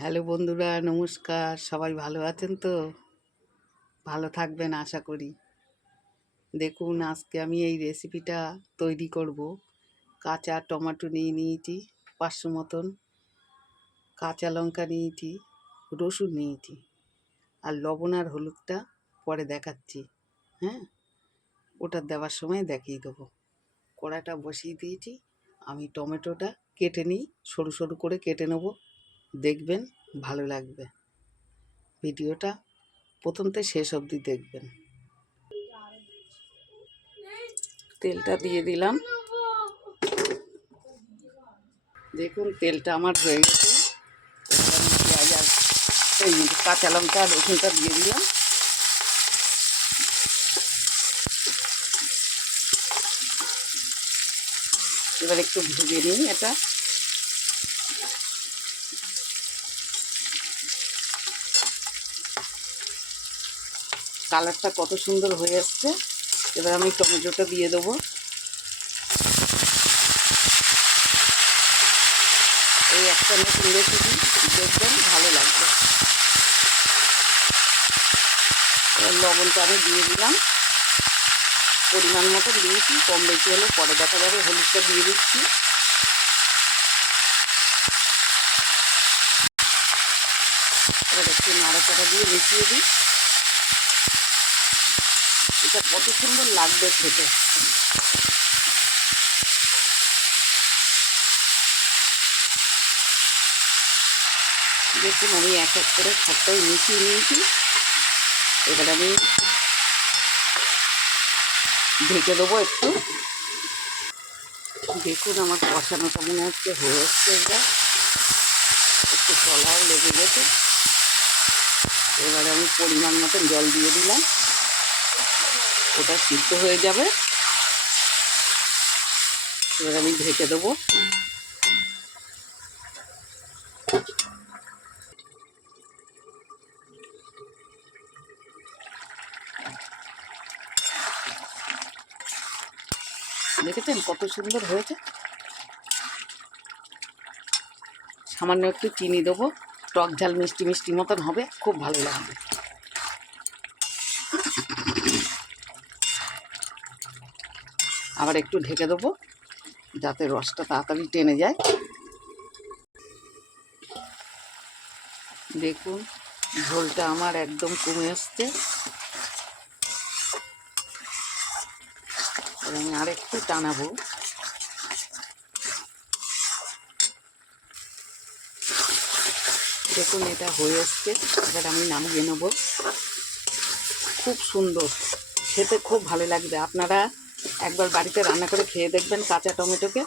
Hello বন্ধুরা, নমস্কার। সবাই ভালো আছেন তো? ভালো থাকবেন, আশা করি। দেখুন, আজকে আমি এই রেসিপিটা তৈরি করব। কাঁচা টমেটো নিয়ে নিয়েছি, পাঁচশো মতন। কাঁচা লঙ্কা নিয়েছি, রসুন নিয়েছি। আর লবণ আর হলুদটা পরে দেখাচ্ছি হ্যাঁ? ওটা দেওয়ার সময় দেখিয়ে দেবো। কড়াটা বসিয়ে দিয়েছি। আমি টমেটোটা কেটে নিই, সরু সরু করে কেটে নেব। দেখবেন, ভালো লাগবে। ভিডিওটা প্রথম থেকে শেষ অবধি দেখবেন। তেলটা দিয়ে দিলাম। দেখুন, তেলটা আমার হয়ে গেছে। কাঁচা লঙ্কা, রসুনটা দিয়ে দিলাম। এবার একটু ভেজে নিই এটা। কালারটা কত সুন্দর হয়ে আসছে। এবার আমি টমেটোটা দিয়ে দেবো। এই একটা নতুন রেসিপি দেখবেন ভালো লাগবে। লবণটা আমি দিয়ে দিলাম। পরিমাণ মতো দিয়েছি, কম বেশি হলে পরে দেখা যাবে, হলুদটা দিয়ে দিচ্ছি। এবার একটু নাড়াচাড়া দিয়ে মিশিয়ে দিই। এটা কত সুন্দর লাগবে খেতে। দেখুন, আমি এক এক করে সবটাই মিশিয়ে নিয়েছি। এবার আমি ঢেকে দেবো একটু। দেখুন, আমার কষানোটা মনে হচ্ছে হয়ে এসছে এটা একটু কলাও লেগে গেছে। এবারে আমি পরিমাণ মতন জল দিয়ে দিলাম। ওটা সিদ্ধ হয়ে যাবে। এবার আমি ঢেকে দেবো। দেখেছেন কত সুন্দর হয়েছে? সামান্য একটু চিনি দেবো। টক ঝাল মিষ্টি মিষ্টি মতন হবে, খুব ভালো লাগবে। আবার একটু ঢেকে দেবো, যাতে রসটা তাড়াতাড়ি টেনে যায়। দেখুন, ঝোলটা আমার একদম কমে আসছে আমি আর একটু টানাবো। দেখুন, এটা হয়ে আসছে এবার আমি নামিয়ে নেব। খুব সুন্দর, খেতে খুব ভালো লাগবে। আপনারা একবার বাড়িতে রান্না করে খেয়ে দেখবেন কাঁচা টমেটোকে,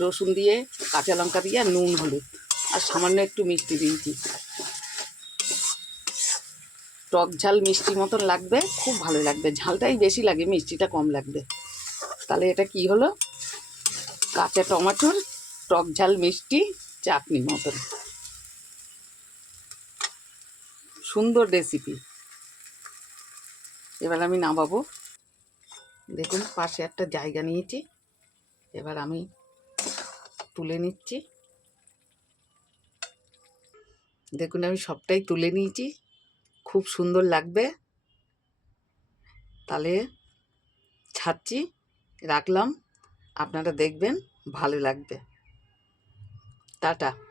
রসুন দিয়ে, কাঁচা লঙ্কা দিয়ে আর নুন, হলুদ। আর সামান্য একটু মিষ্টি দিয়েছি টক ঝাল মিষ্টি মতন লাগবে, খুব ভালো লাগবে। ঝালটাই বেশি লাগে, মিষ্টিটা কম লাগবে। তাহলে এটা কি হলো? কাঁচা টমেটোর টক ঝাল মিষ্টি চাটনি মতন। সুন্দর রেসিপি এবার আমি নামাবো। দেখুন, পাশে একটা জায়গা নিয়েছি। এবার আমি তুলে নিচ্ছি। দেখুন, আমি সবটাই তুলে নিয়েছি। খুব সুন্দর লাগবে। তাহলে ছাড়ছি, রাখলাম। আপনারা দেখবেন, ভালো লাগবে। টাটা।